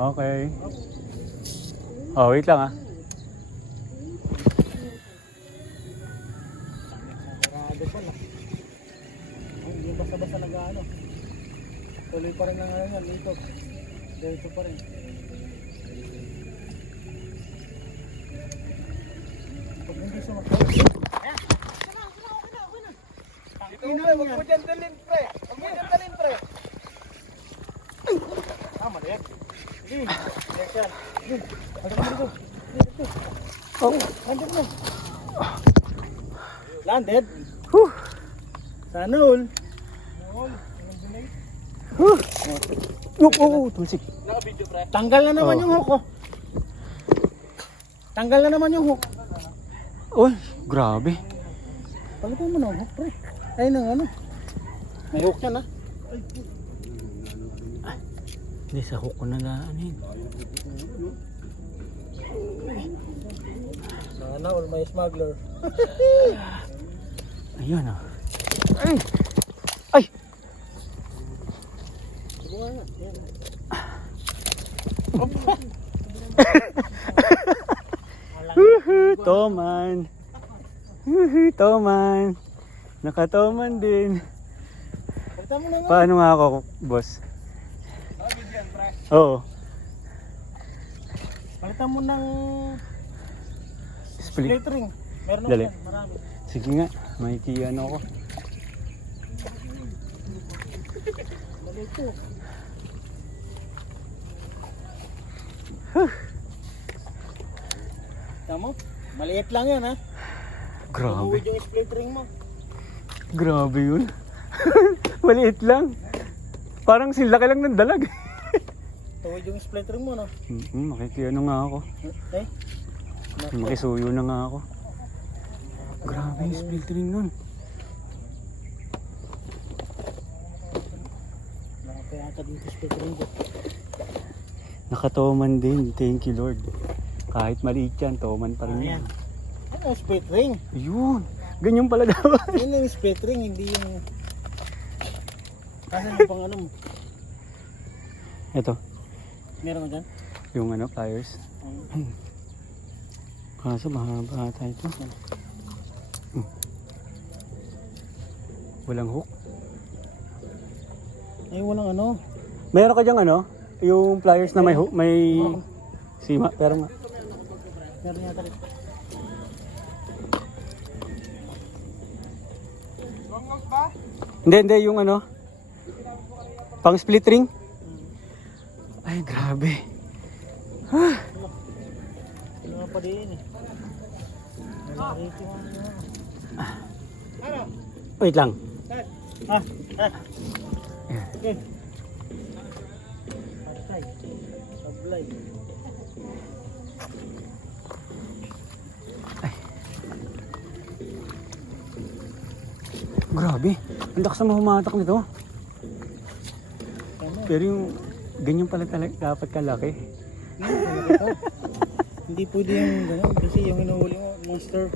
Okay. Oh, wait lang ah. Sarado pala. Hindi basta-basta nag-ano. Tuloy pa rin ang ano yan, dito. Dito pa rin. Pag hindi sumakot. Ayan! Okay na. Huwag mo dyan dalhin, pre. Tama na yan. Sige. Direksyon. Oh. Landed mo. Landed? Whew. Sana all. Tulsik. Naka-video, pre. Tanggal na naman yung hook, oh. Tanggal na naman yung hook. Uy, grabe. Palitan mo na ang hook, pre. Ayun ang ano. May hook yan, ha. Hindi, sa hook ko na naanin. Sana all may smuggler. Ayun ah. Ay! Ay! Woohoo! Toman! Woohoo! Toman! Nakatoman din. Palitan mo na nga. Paano nga ako, boss? Oo. Palitan mo ng Split. split ring. Meron Dali. naman yan, marami. Sige nga, may ano ako. Dali ito. Tama? Maliit lang yan, ha? Grabe. Uwid yung split ring mo. Grabe yun. Maliit lang. Parang silaki lang ng dalag. Tuwid yung split ring mo, no? Makikiano nga ako. Eh? Makisuyo na nga ako. Grabe yung filtering nun. Nakapayata dito split ring ko. Nakatoman din. Thank you Lord. Kahit maliit yan, toman pa rin yan. Ano yung split ring? Ayun. Ganyan pala dapat. Yun yung split ring, hindi yung... Kasan yung pang ano mo? Ito, Meron mo dyan? yung ano, pliers. Kaso mahaba ata ito. Walang hook. Ay, walang ano. Meron ka dyang ano? Yung pliers na may hook, may sima. Pero nga. Meron yata rin. Hindi, yung ano. Pang split ring. Ay, grabe. Ano pa din eh. Rito yung ano. Ano? Wait lang. Ah, Ayan. okay. Patay. Sablay. Grabe. Ang lakas na humatak nito. Tama. Pero yung ganyan pala talaga dapat kalaki. Hindi pwede yung gano'n kasi yung inuuli mo, monster.